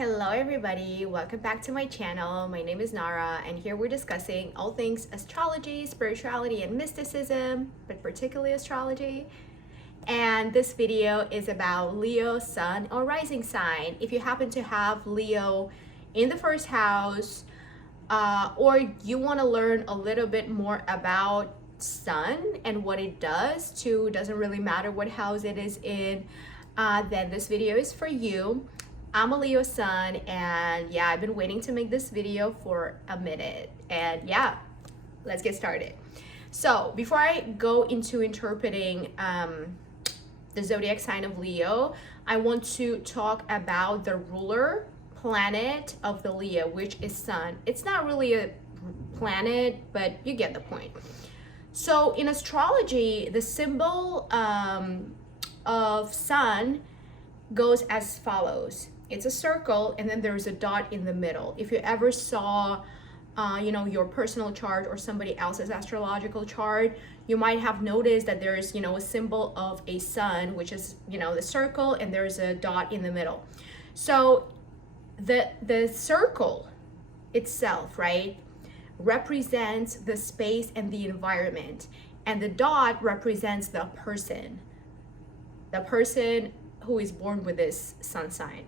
Hello everybody, welcome back to my channel. My name is Nara and here we're discussing all things astrology, spirituality, and mysticism, but particularly astrology. And this video is about Leo sun or rising sign. If you happen to have Leo in the first house, or you want to learn a little bit more about sun and what it does too, doesn't really matter what house it is in, then this video is for you. I'm a Leo sun, and yeah, I've been waiting to make this video for a minute, and yeah, let's get started. So before I go into interpreting the zodiac sign of Leo, I want to talk about the ruler planet of the Leo, which is sun. It's not really a planet, but you get the point. So in astrology, the symbol of sun goes as follows. It's a circle and then there's a dot in the middle. If you ever saw your personal chart or somebody else's astrological chart, you might have noticed that there's a symbol of a sun, which is the circle, and there's a dot in the middle. So the circle itself, right, represents the space and the environment, and the dot represents the person who is born with this sun sign.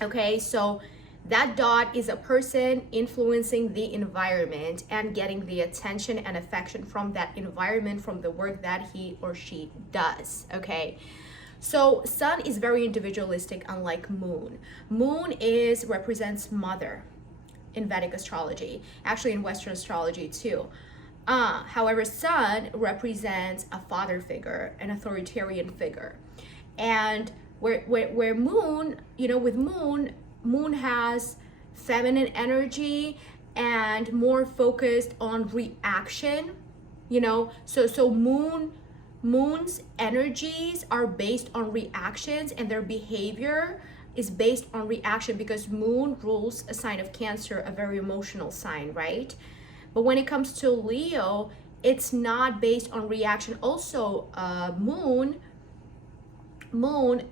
Okay, so that dot is a person influencing the environment and getting the attention and affection from that environment, from the work that he or she does. Okay, so sun is very individualistic, unlike moon. Moon represents mother in Vedic astrology, actually in Western astrology too. However, sun represents a father figure, an authoritarian figure. And where moon, with moon has feminine energy and more focused on reaction, so moon's energies are based on reactions, and their behavior is based on reaction, because moon rules a sign of Cancer, a very emotional sign, right? But when it comes to Leo, it's not based on reaction. Also, moon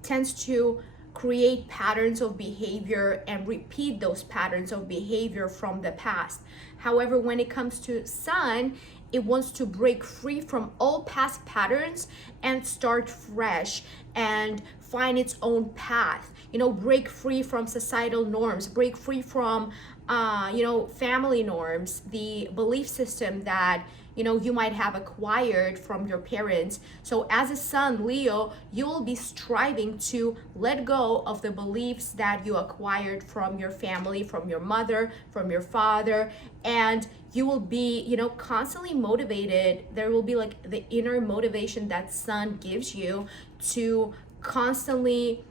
tends to create patterns of behavior and repeat those patterns of behavior from the past. However, when it comes to sun, it wants to break free from all past patterns and start fresh and find its own path, break free from societal norms, break free from family norms, the belief system that you might have acquired from your parents. So as a sun, Leo, you will be striving to let go of the beliefs that you acquired from your family, from your mother, from your father, and you will be, constantly motivated. There will be like the inner motivation that sun gives you to constantly,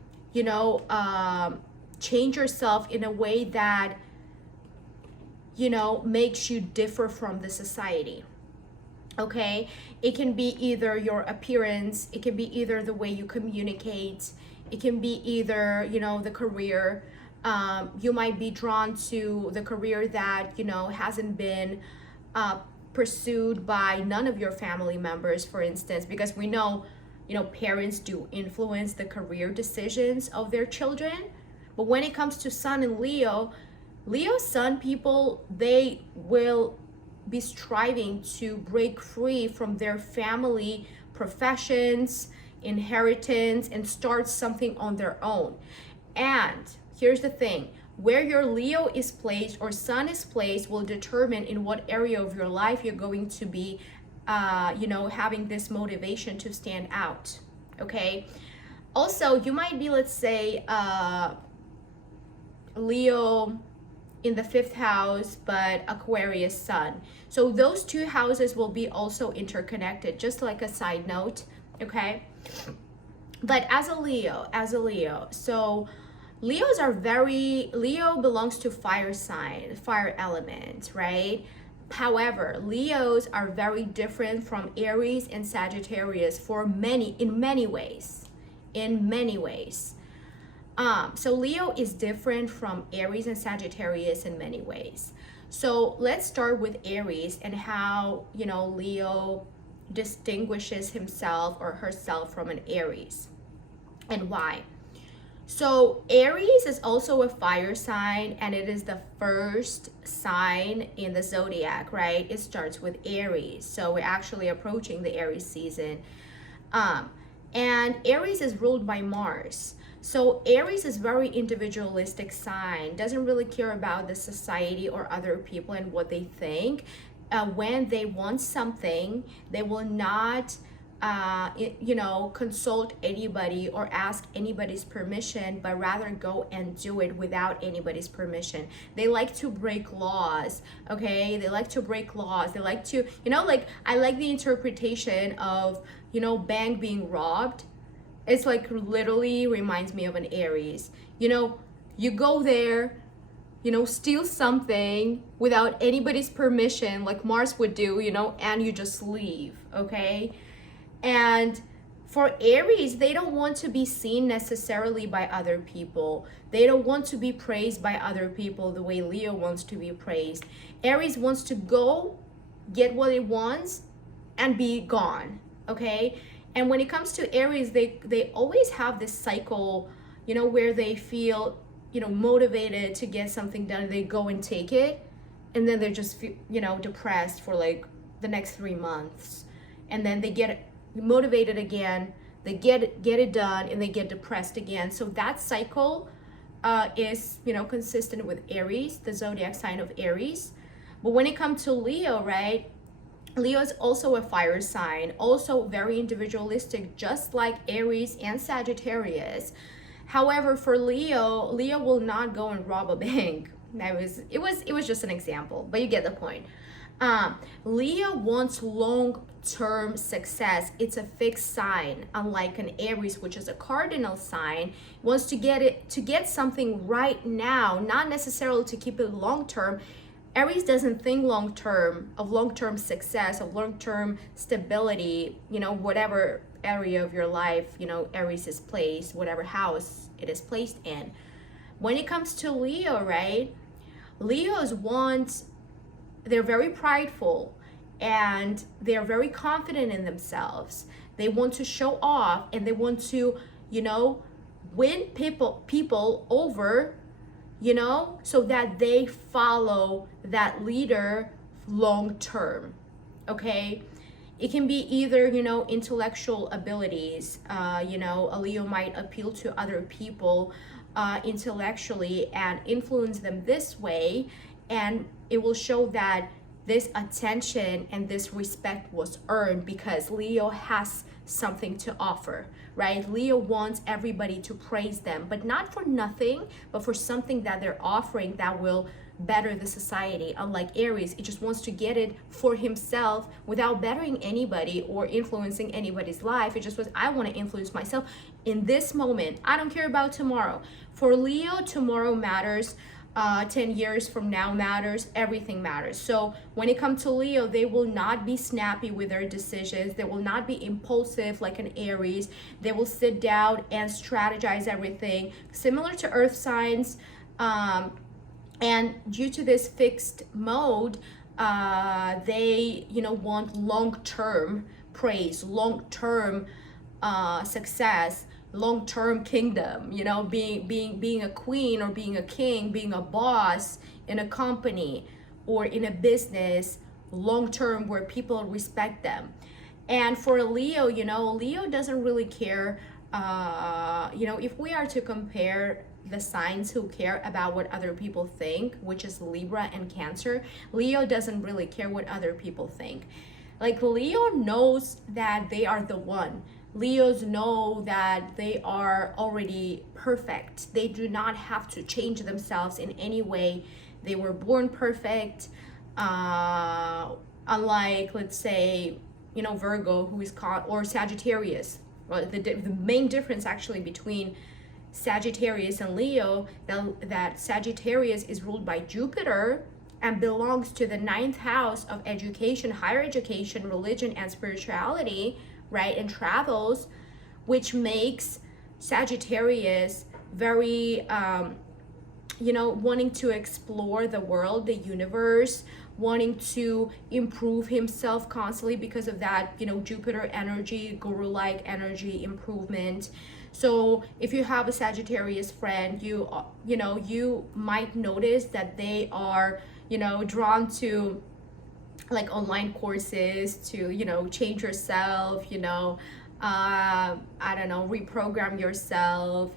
change yourself in a way that, makes you differ from the society. Okay, it can be either your appearance, it can be either the way you communicate, it can be either, the career. You might be drawn to the career that, hasn't been pursued by none of your family members, for instance, because we know, parents do influence the career decisions of their children. But when it comes to sun and Leo sun people, they will be striving to break free from their family professions, inheritance, and start something on their own. And here's the thing, where your Leo is placed or sun is placed will determine in what area of your life you're going to be having this motivation to stand out. Okay, also you might be, let's say, Leo in the 5th house, but Aquarius sun. So those two houses will be also interconnected, just like a side note, okay? But as a Leo, so Leo belongs to fire sign, fire element, right? However, Leos are very different from Aries and Sagittarius in many ways. So Leo is different from Aries and Sagittarius in many ways. So let's start with Aries and how, Leo distinguishes himself or herself from an Aries, and why. So Aries is also a fire sign, and it is the first sign in the zodiac, right? It starts with Aries. So we're actually approaching the Aries season. Um, and Aries is ruled by Mars. So Aries is very individualistic sign, doesn't really care about the society or other people and what they think. When they want something, they will not consult anybody or ask anybody's permission, but rather go and do it without anybody's permission. They like to break laws, okay? They like to break laws. They like to, like, I like the interpretation of, bank being robbed. It's like literally reminds me of an Aries. You go there, steal something without anybody's permission, like Mars would do, and you just leave, okay? And for Aries, they don't want to be seen necessarily by other people. They don't want to be praised by other people the way Leo wants to be praised. Aries wants to go, get what it wants, and be gone, okay? And when it comes to Aries, they always have this cycle, where they feel, motivated to get something done. They go and take it, and then they're just, depressed for like the next 3 months. And then they get motivated again, they get it done, and they get depressed again. So that cycle is consistent with Aries, the zodiac sign of Aries. But when it comes to Leo, right, Leo is also a fire sign, also very individualistic, just like Aries and Sagittarius. However, for Leo will not go and rob a bank. It was just an example, but you get the point. Leo wants long-term success. It's a fixed sign, unlike an Aries, which is a cardinal sign. Wants to get something right now, not necessarily to keep it long-term. Aries doesn't think long-term, of long-term success, of long-term stability, whatever area of your life, Aries is placed, whatever house it is placed in. When it comes to Leo, right, they're very prideful, and they're very confident in themselves. They want to show off, and they want to, win people over, so that they follow that leader long term, okay? It can be either, intellectual abilities. A Leo might appeal to other people intellectually and influence them this way, and it will show that this attention and this respect was earned because Leo has something to offer, right? Leo wants everybody to praise them, but not for nothing, but for something that they're offering that will better the society. Unlike Aries, it just wants to get it for himself without bettering anybody or influencing anybody's life. It just was, I want to influence myself in this moment. I don't care about tomorrow. For Leo, tomorrow matters. 10 years from now matters. Everything matters. So when it comes to Leo, they will not be snappy with their decisions. They will not be impulsive like an Aries. They will sit down and strategize everything, similar to earth signs. And due to this fixed mode, they want long-term praise, long-term success, long-term kingdom, being a queen or being a king, being a boss in a company or in a business, long-term, where people respect them. And for Leo, Leo doesn't really care. If we are to compare the signs who care about what other people think, which is Libra and Cancer, Leo doesn't really care what other people think. Like, Leo knows that they are the one. Leos know that they are already perfect. They do not have to change themselves in any way. They were born perfect. Unlike, let's say, Virgo, who is called, or Sagittarius. Well, the main difference actually between Sagittarius and Leo, that Sagittarius is ruled by Jupiter and belongs to the 9th house of education, higher education, religion, and spirituality, right, and travels, which makes Sagittarius very, wanting to explore the world, the universe, wanting to improve himself constantly because of that, Jupiter energy, guru-like energy, improvement. So if you have a Sagittarius friend, you might notice that they are, drawn to like online courses to, change yourself, I don't know, reprogram yourself,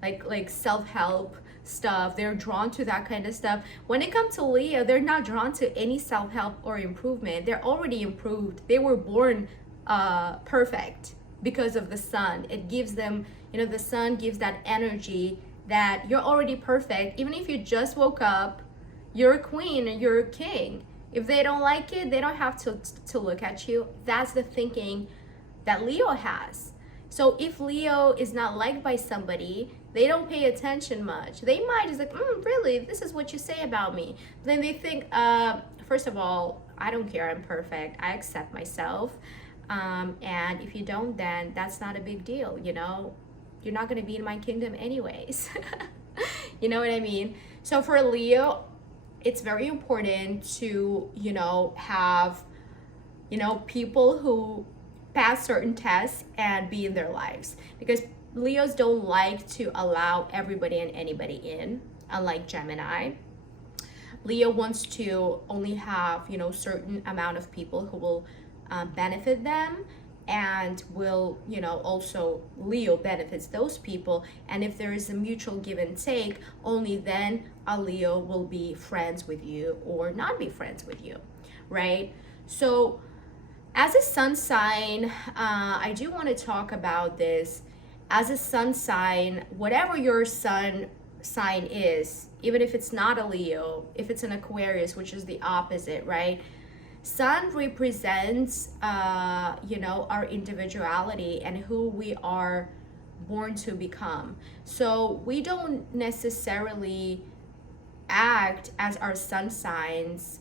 like self-help stuff. They're drawn to that kind of stuff. When it comes to Leo, they're not drawn to any self-help or improvement. They're already improved. They were born perfect because of the sun. It gives them, the sun gives that energy that you're already perfect. Even if you just woke up, you're a queen and you're a king. If they don't like it, they don't have to look at you. That's the thinking that Leo has. So if Leo is not liked by somebody, they don't pay attention much. They might just like, really, this is what you say about me. Then they think, first of all, I don't care, I'm perfect. I accept myself. And if you don't, then that's not a big deal, You're not gonna be in my kingdom anyways. You know what I mean? So for Leo, it's very important to, have, people who pass certain tests and be in their lives, because Leos don't like to allow everybody and anybody in, unlike Gemini. Leo wants to only have, certain amount of people who will benefit them, and will, also Leo benefits those people. And if there is a mutual give and take, only then a Leo will be friends with you or not be friends with you, right? So as a sun sign, I do want to talk about this. As a sun sign, whatever your sun sign is, even if it's not a Leo, if it's an Aquarius, which is the opposite, right? Sun represents, our individuality and who we are born to become. So we don't necessarily act as our sun signs,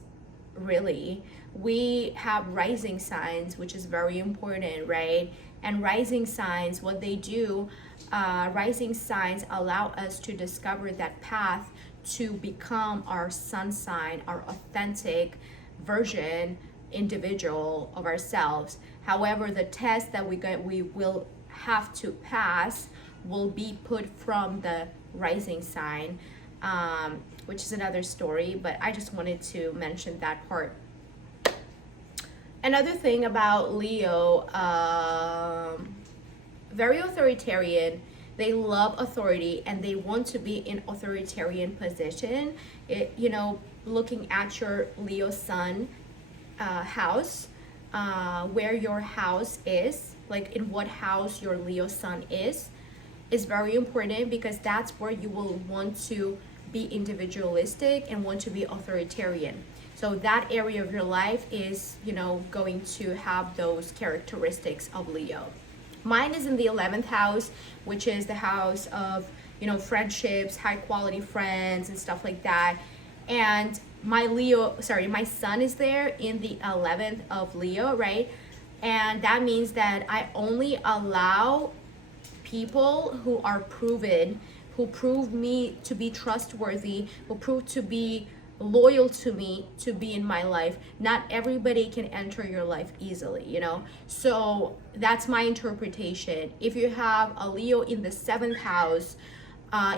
really. We have rising signs, which is very important, right? And rising signs, what they do, rising signs allow us to discover that path to become our sun sign, our authentic version, individual of ourselves. However, the test that we will have to pass will be put from the rising sign, which is another story, but I just wanted to mention that part. Another thing about Leo, very authoritarian. They love authority and they want to be in authoritarian position. Looking at your Leo sun house, where your house is, like in what house your Leo sun is very important, because that's where you will want to be individualistic and want to be authoritarian. So that area of your life is, going to have those characteristics of Leo. Mine is in the 11th house, which is the house of, friendships, high quality friends and stuff like that. And my sun is there in the 11th of Leo, right? And that means that I only allow people who are proven, who prove me to be trustworthy, who prove to be loyal to me, to be in my life. Not everybody can enter your life easily, So that's my interpretation. If you have a Leo in the 7th house,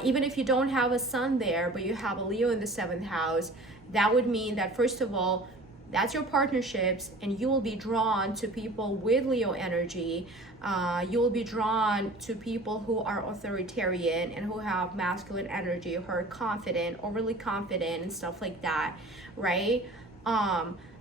even if you don't have a sun there, but you have a Leo in the 7th house, that would mean that, first of all, that's your partnerships, and you will be drawn to people with Leo energy. You will be drawn to people who are authoritarian and who have masculine energy, who are confident, overly confident and stuff like that, right?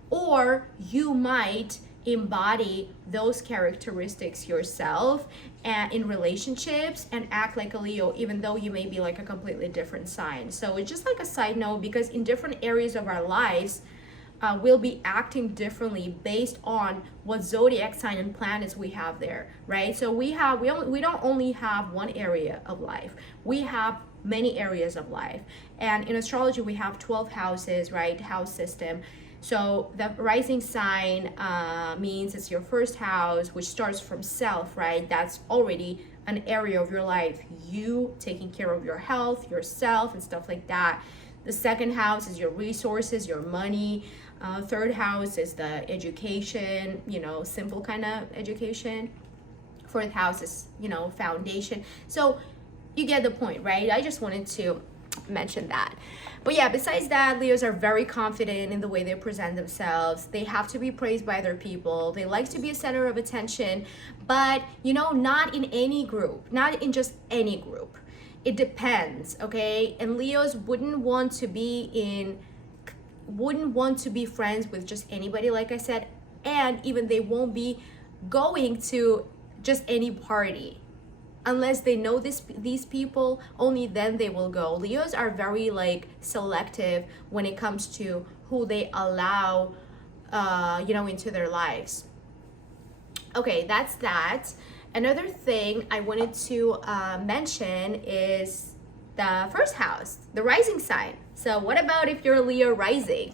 Or you might embody those characteristics yourself and in relationships and act like a Leo, even though you may be like a completely different sign. So it's just like a side note, because in different areas of our lives, we'll be acting differently based on what zodiac sign and planets we have there, right? So we don't only have one area of life. We have many areas of life. And in astrology, we have 12 houses, right? House system. So the rising sign means it's your first house, which starts from self, right? That's already an area of your life. You taking care of your health, yourself, and stuff like that. The second house is your resources, your money. Third house is the education, simple kind of education. Fourth house is, foundation. So you get the point, right? I just wanted to mention that. But yeah, besides that, Leos are very confident in the way they present themselves. They have to be praised by other people. They like to be a center of attention, but not in any group, not in just any group. It depends, okay? And Leos wouldn't want to be friends with just anybody, like I said, and even they won't be going to just any party unless they know these people. Only then they will go. Leos are very selective when it comes to who they allow into their lives. Okay, that's that. Another thing I wanted to mention is the first house, the rising sign. So what about if you're a Leo rising?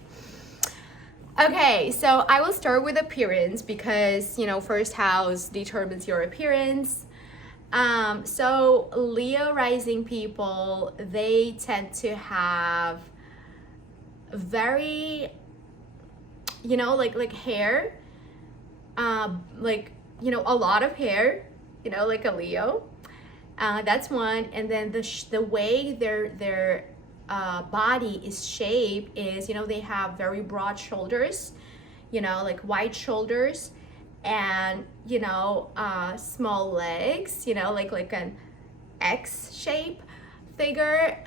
Okay, so I will start with appearance because, first house determines your appearance. So Leo rising people, they tend to have very, like hair, a lot of hair, like a Leo. That's one. And then the way their body is shaped is, they have very broad shoulders, like wide shoulders, and small legs, like an X shape figure,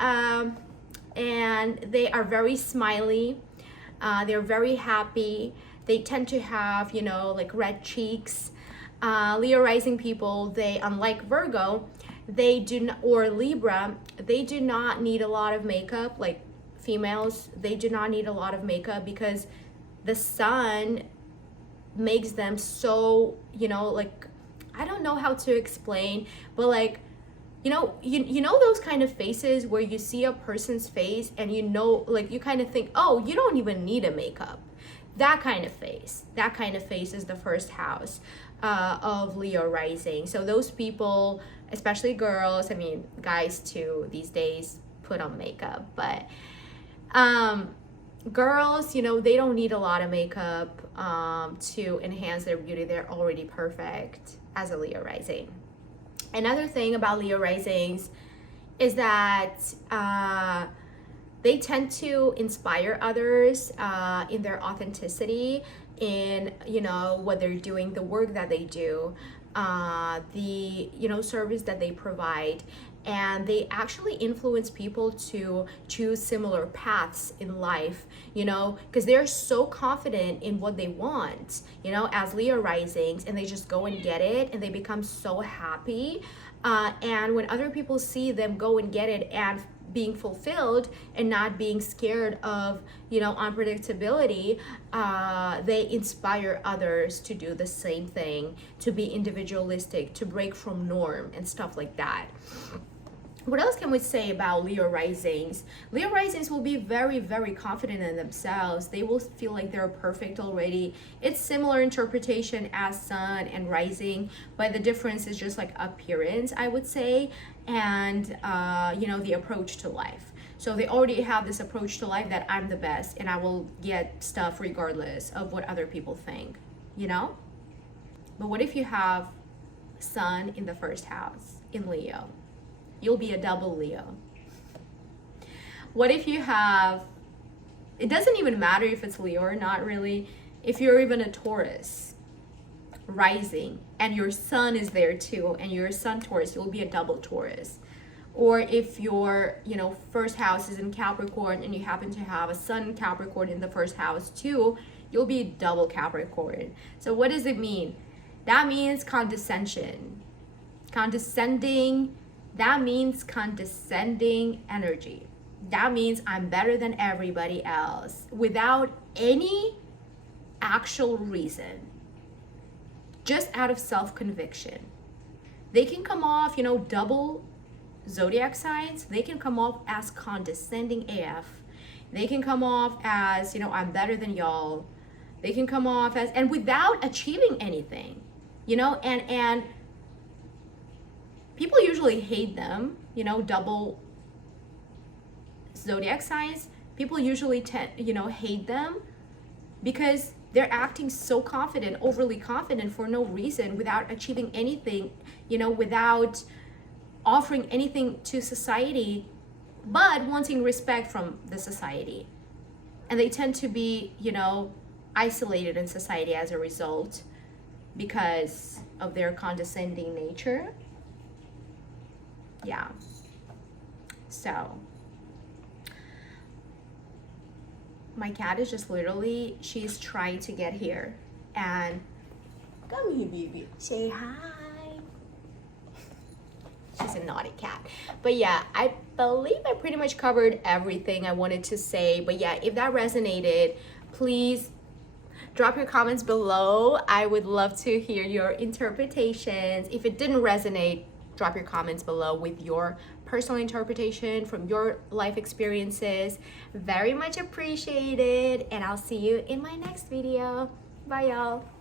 and they are very smiley. They're very happy. They tend to have like red cheeks. Leo rising people, they, unlike Virgo, they do not, or Libra, they do not need a lot of makeup. Like females, they do not need a lot of makeup because the sun makes them so, I don't know how to explain, but you know those kind of faces where you see a person's face and you kind of think, oh, you don't even need a makeup. That kind of face is the first house of Leo rising. So those people, especially girls, I mean guys too these days put on makeup, but girls, they don't need a lot of makeup to enhance their beauty. They're already perfect as a Leo rising. Another thing about Leo risings is that they tend to inspire others in their authenticity, in what they're doing, the work that they do, the service that they provide, and they actually influence people to choose similar paths in life, because they're so confident in what they want, as Leo risings, and they just go and get it, and they become so happy. And when other people see them go and get it and being fulfilled and not being scared of unpredictability, they inspire others to do the same thing, to be individualistic, to break from norm and stuff like that. What else can we say about Leo risings? Leo risings will be very, very confident in themselves. They will feel like they're perfect already. It's similar interpretation as sun and rising, but the difference is just like appearance, I would say, and the approach to life. So they already have this approach to life that I'm the best and I will get stuff regardless of what other people think, But what if you have sun in the first house in Leo? You'll be a double Leo. What if you have, it doesn't even matter if it's Leo or not really, if you're even a Taurus rising and your sun is there too, and you're a sun Taurus, you'll be a double Taurus. Or if your first house is in Capricorn and you happen to have a sun Capricorn in the first house too, you'll be double Capricorn. So what does it mean? That means condescension. That means condescending energy. That means I'm better than everybody else without any actual reason, just out of self-conviction. They can come off, double zodiac signs, they can come off as condescending AF. They can come off as, I'm better than y'all. They can come off as, and without achieving anything, and people usually hate them, double zodiac signs. People usually hate them because they're acting so confident, overly confident for no reason, without achieving anything, without offering anything to society, but wanting respect from the society. And they tend to be, isolated in society as a result because of their condescending nature. Yeah. So my cat is just literally, she's trying to get here. And come here, baby. Say hi. She's a naughty cat. But yeah, I believe I pretty much covered everything I wanted to say. But yeah, if that resonated, please drop your comments below. I would love to hear your interpretations. If it didn't resonate, drop your comments below with your personal interpretation from your life experiences. Very much appreciated. And I'll see you in my next video. Bye, y'all.